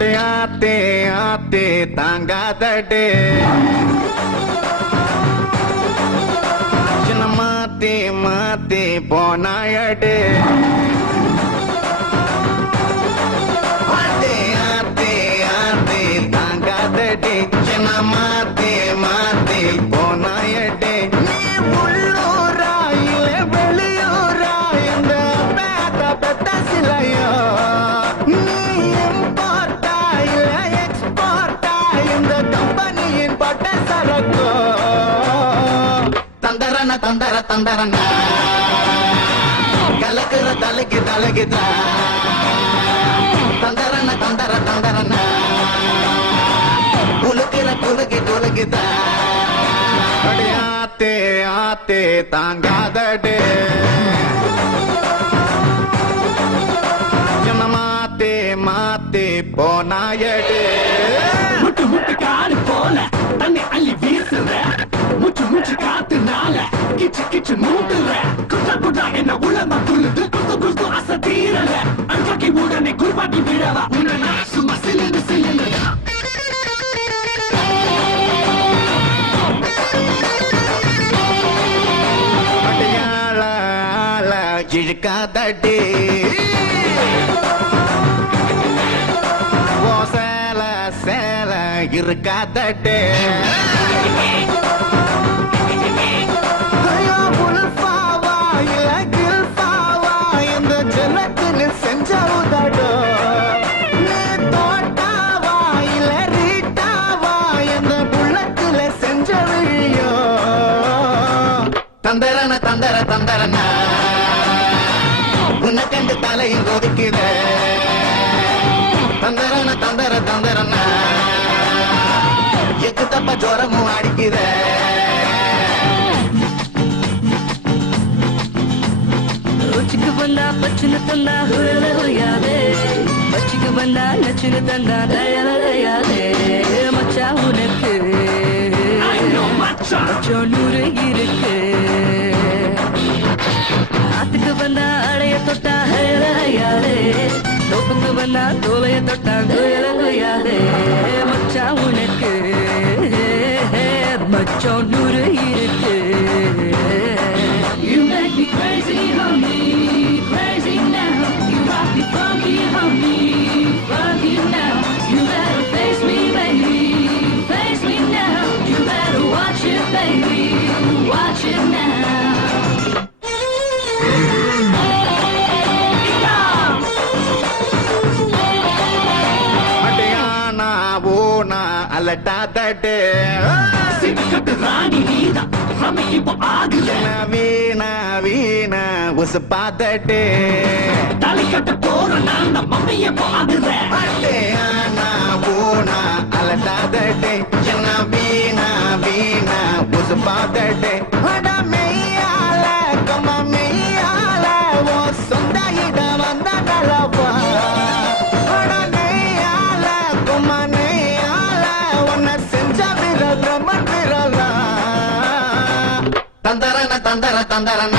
அடையாத்தே ஆத்தே தாங்காதடே சின்ன மாத்தே மாத்தே போனாயடே ஆத்தே ஆத்தே ஆத்தே தாங்காதடே சின்ன மாத்தே மாத்தே போனாயடே நீ உள்ளூரா இல்ல வெளியூரா என்ற பேத பெத்த சிலையோ தந்தர தந்தரன கலக்குற தலைக்கு தலைக்குதா தந்தரன தந்தர தந்தரன குலுக்கிற குலுக்கி குலுக்குதா ஆத்தே ஆத்தே தாங்காதடே மாத்தே மாத்தே போனாயடே முட்டு முட்டு காடு போல தண்ணி அள்ளி வீசுற முச்சு முச்சு காத்துனால கிச்சு கிச்சு மூட்டுற குட்டா குட்டா என்ன உள்ளமா துள்ளுது குத்து குத்து அச தீரல அன்றைக்கு உடனே குர்பாக்கி விழவா உன்ன சும்மா சிலுந்து சிலுந்து அடையாள இழுக்காதடே ஓ சேல சேல இருக்காதடே தந்தரன தந்தர தந்தரன உன்னை கண்டு தலையும் கொதிக்குத தந்தரன தந்தர தந்தரன எக்கு தப்ப ஜோரமும் அடிக்குத ருச்சிக்கு வந்தா பச்சுன்னு தந்தா ஹுயாதே பச்சுக்கு வந்தா நச்சுன்னு தந்தா தயாதே மச்சா உனக்கு மச்சம் நூறு இருக்கு ஆத்துக்கு வந்தா அடைய தொட்டா ஹயாதே தோப்புக்கு வந்தா தோலைய தொட்டா ஹயாதே மச்சா உனக்கு மச்சம் நூறு இருக்கு. You make me crazy, honey, crazy now. You rock me funky, honey, funky now. You better face me, baby, face me now. You better watch it, baby, watch it now. அடையானா ஓனா அலட்டாதடே சிக்கட்டு ராணி நீதா ரமி இப்போ ஆகுல வீணா வீணா உசுப்பாதடே தாலிக்கட்ட போற நான் மம்மிய பாடுற அடையானா ஓனா அலட்டாதடே என்ன வீணா வீணா உசுப்பாதடே அட மெய்யால கம்ம மெய்யால ஓ சொந்த இடம் வந்த நலவா அட மெய்யால கம்ம மெய்யால உன்னை செஞ்ச பிரமன் விரலா தந்தரன தந்தர தந்தரன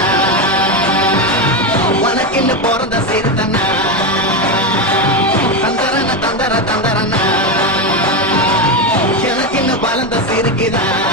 உனக்கின்னு பிறந்த சீர்த்தன தந்தரன தந்தர தந்தரன எனக்கின்னு வளர்ந்த சீருக்குதான்